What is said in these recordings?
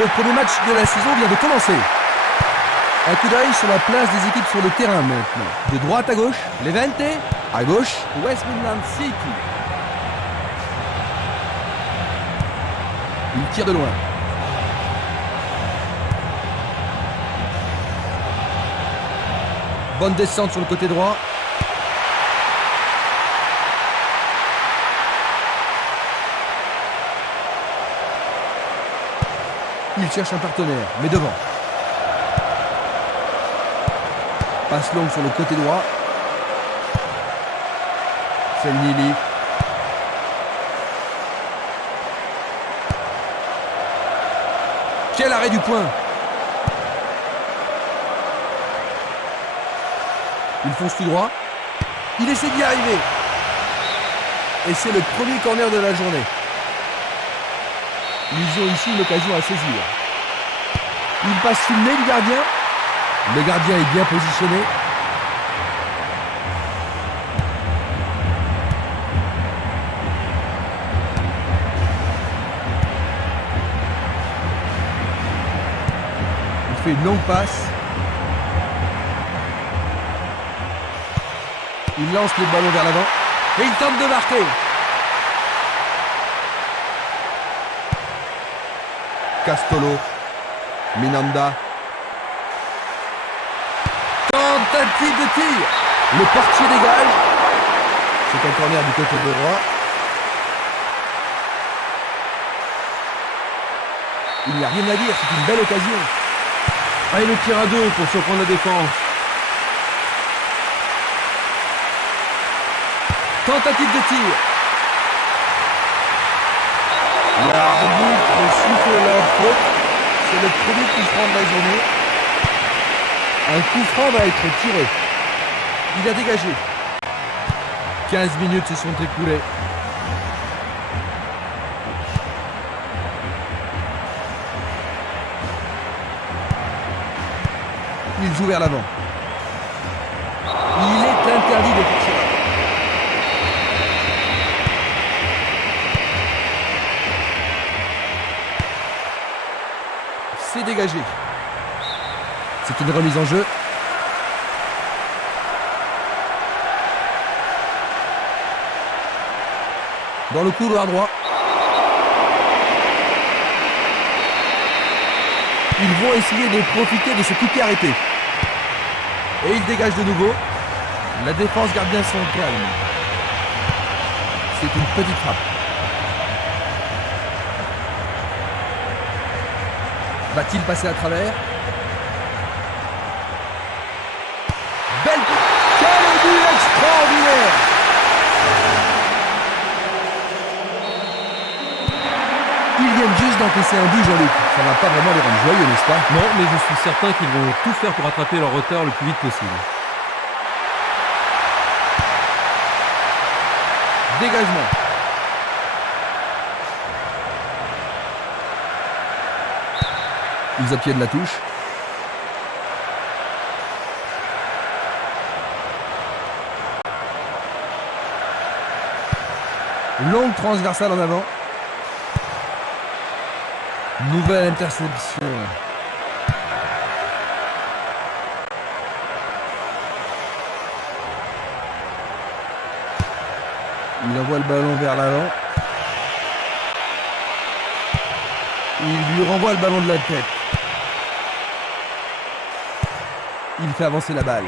Le premier match de la saison vient de commencer. Un coup d'œil sur la place des équipes sur le terrain maintenant. De droite à gauche, Levante. À gauche, West Midlands City. Il tire de loin. Bonne descente sur le côté droit. Il cherche un partenaire, mais devant. Passe longue sur le côté droit. Selnili. Quel arrêt du point! Il fonce tout droit. Il essaie d'y arriver. Et c'est le premier corner de la journée. Ils ont ici une occasion à saisir. Il passe sous le nez du gardien. Le gardien est bien positionné. Il fait une longue passe. Il lance le ballon vers l'avant. Et il tente de marquer. Castolo. Minanda. Tentative de tir. Le portier dégage. C'est un corner du côté droit. Il n'y a rien à dire, c'est une belle occasion. Et le tir à deux pour surprendre la défense. Tentative de tir. L'arbitre siffle la faute. C'est le premier coup franc de la journée. Un coup franc va être tiré. Il a dégagé. 15 minutes se sont écoulées. Il joue vers l'avant. Il est interdit de toucher là. C'est dégagé. C'est une remise en jeu. Dans le couloir droit. Ils vont essayer de profiter de ce coup qui est arrêté. Et ils dégagent de nouveau. La défense garde bien son calme. C'est une petite frappe. Va-t-il passer à travers? Belle but! Quel but extraordinaire! Ils viennent juste d'encaisser un but, Jean-Luc. Ça ne va pas vraiment les rendre joyeux, n'est-ce pas? Non, mais je suis certain qu'ils vont tout faire pour rattraper leur retard le plus vite possible. Dégagement. Ils obtiennent la touche. Longue transversale en avant. Nouvelle interception. Il envoie le ballon vers l'avant. Il lui renvoie le ballon de la tête. Il fait avancer la balle.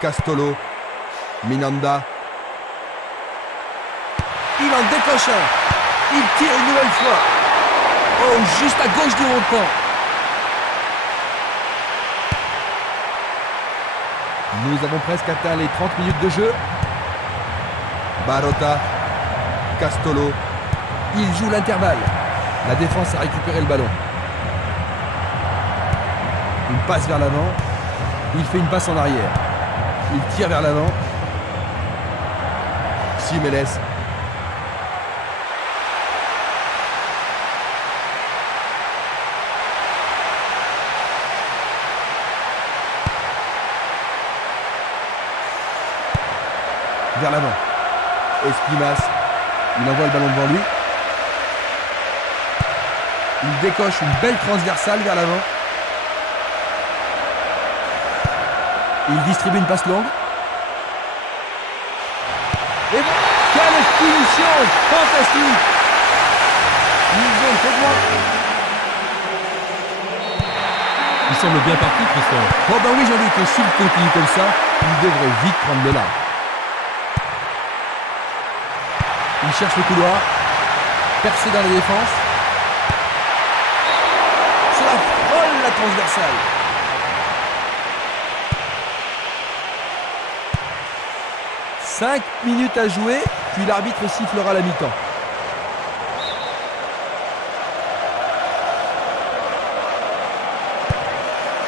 Castolo. Minanda. Il en décoche un. Il tire une nouvelle fois. Oh, juste à gauche du montant. Nous avons presque atteint les 30 minutes de jeu. Barota. Castolo. Il joue l'intervalle. La défense a récupéré le ballon. Il passe vers l'avant. Il fait une passe en arrière. Il tire vers l'avant. Simeles. Vers l'avant. Esquimas. Il envoie le ballon devant lui. Il décoche une belle transversale vers l'avant. Il distribue une passe longue. Et quelle finition fantastique! Ils ont fait moi. Il semble bien parti, Christian. Oh ben oui, Jean-Luc, et s'il continue comme ça, il devrait vite prendre le large. Il cherche le couloir, percé dans la défense. C'est la folle, la transversale. Cinq minutes à jouer, puis l'arbitre sifflera la mi-temps.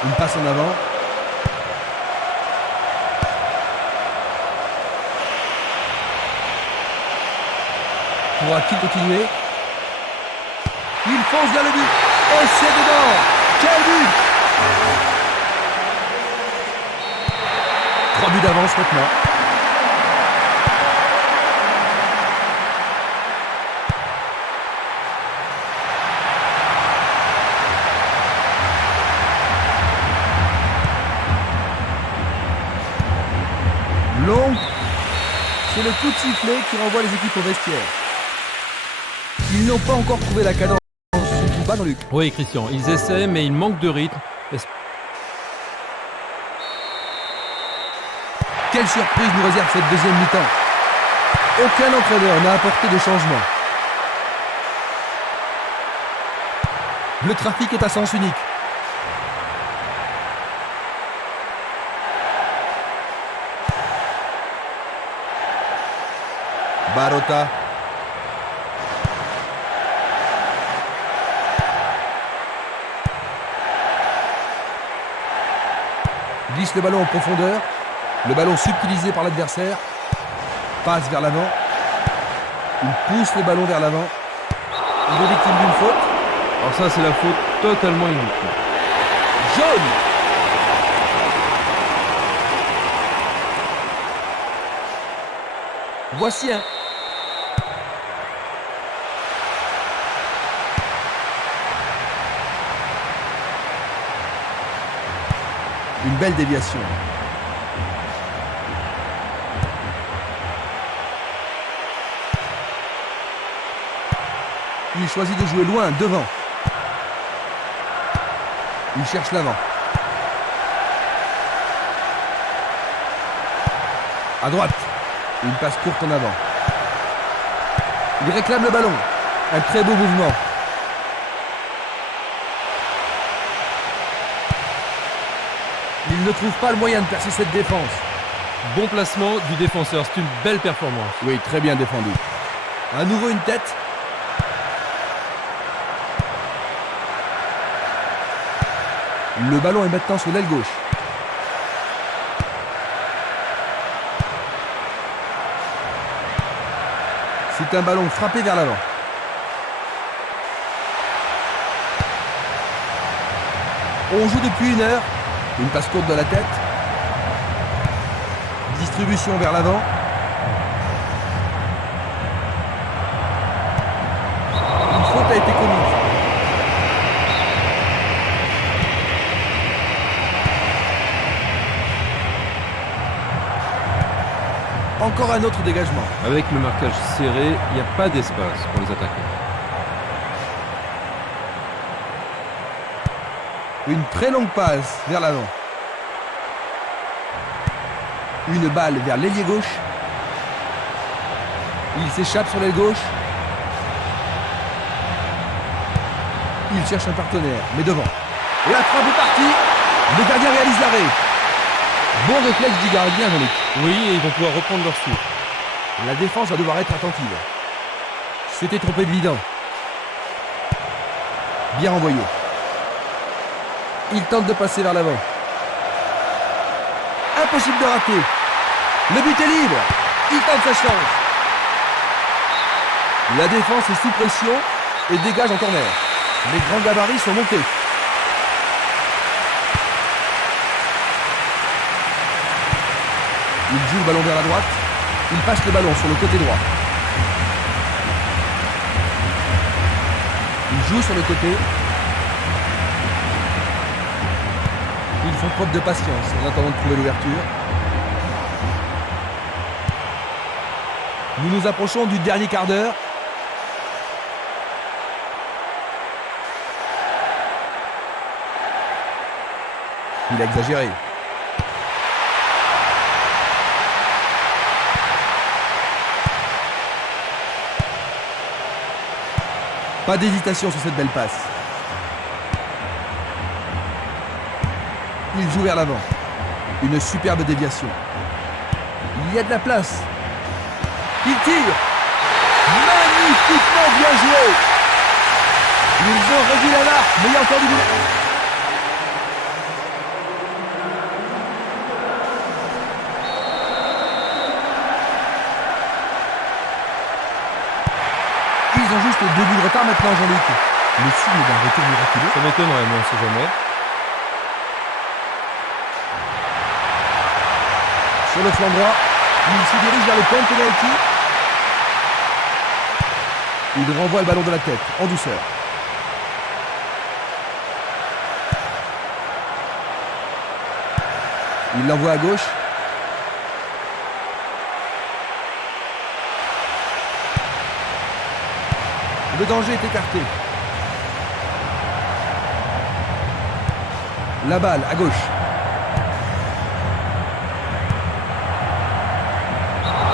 Une passe en avant. Pourra-t-il continuer? Il fonce vers le but. Et c'est dedans. Quel but! 3 buts d'avance maintenant. Long, c'est le coup de sifflet qui renvoie les équipes au vestiaire. Ils n'ont pas encore trouvé la cadence. Ils sont pas dans Luc. Oui, Christian, ils essaient, mais ils manquent de rythme. Quelle surprise nous réserve cette deuxième mi-temps. Aucun entraîneur n'a apporté de changement. Le trafic est à sens unique. Barota. Glisse le ballon en profondeur. Le ballon subtilisé par l'adversaire. Passe vers l'avant. Il pousse le ballon vers l'avant. Il est victime d'une faute. Alors ça, c'est la faute totalement inutile. Jaune. Voici un. Une belle déviation. Il choisit de jouer loin, devant. Il cherche l'avant. À droite. Une passe courte en avant. Il réclame le ballon. Un très beau mouvement. Il ne trouve pas le moyen de percer cette défense. Bon placement du défenseur, c'est une belle performance. Oui, très bien défendu. À nouveau une tête. Le ballon est maintenant sur l'aile gauche. C'est un ballon frappé vers l'avant. On joue depuis 1 heure. Une passe courte de la tête. Distribution vers l'avant. Une faute a été commise. Encore un autre dégagement. Avec le marquage serré, il n'y a pas d'espace pour les attaquants. Une très longue passe vers l'avant. Une balle vers l'ailier gauche. Il s'échappe sur l'aile gauche. Il cherche un partenaire, mais devant. La frappe est partie. Le gardien réalise l'arrêt. Bon réflexe du gardien, Jean-Luc. Oui, et ils vont pouvoir reprendre leur souffle. La défense va devoir être attentive. C'était trop évident. Bien renvoyé. Il tente de passer vers l'avant. Impossible de rater. Le but est libre. Il tente sa chance. La défense est sous pression et dégage en corner. Les grands gabarits sont montés. Il joue le ballon vers la droite. Il passe le ballon sur le côté droit. Il joue sur le côté. Ils font preuve de patience en attendant de trouver l'ouverture. Nous nous approchons du dernier quart d'heure. Il a exagéré. Pas d'hésitation sur cette belle passe. Il joue vers l'avant. Une superbe déviation. Il y a de la place. Il tire. Magnifiquement bien joué. Ils ont réduit la marque, mais il y a encore du boulot. Ils ont juste 2 buts de retard maintenant, Jean-Luc. Le signe d'un retour miraculeux. Ça m'étonnerait, mais on sait jamais. Sur le flanc droit, il se dirige vers le point de penalty. Il renvoie le ballon de la tête, en douceur. Il l'envoie à gauche. Le danger est écarté. La balle à gauche.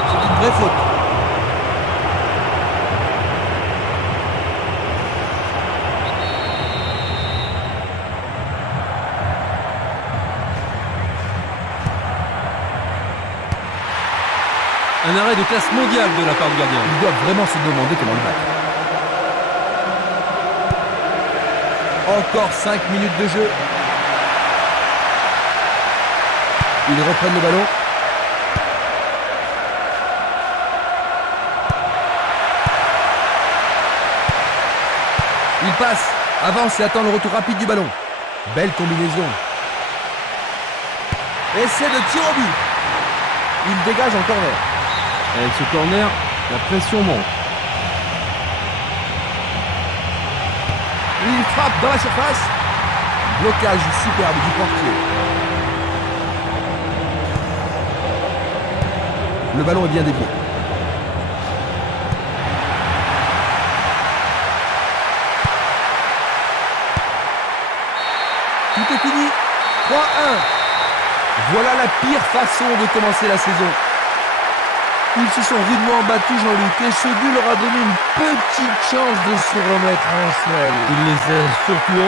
C'est une vraie faute. Un arrêt de classe mondiale de la part du gardien. Ils doivent vraiment se demander comment le battre. Encore 5 minutes de jeu. Ils reprennent le ballon. Il passe, avance et attend le retour rapide du ballon. Belle combinaison. Essai de tir au but. Il dégage en corner. Avec ce corner, la pression monte. Il frappe dans la surface. Blocage superbe du portier. Le ballon est bien dévié. Tout est fini. 3-1. Voilà la pire façon de commencer la saison. Ils se sont rudement battus, Jean-Luc, et ce but leur a donné une petite chance de se remettre en selle. Il les a surtout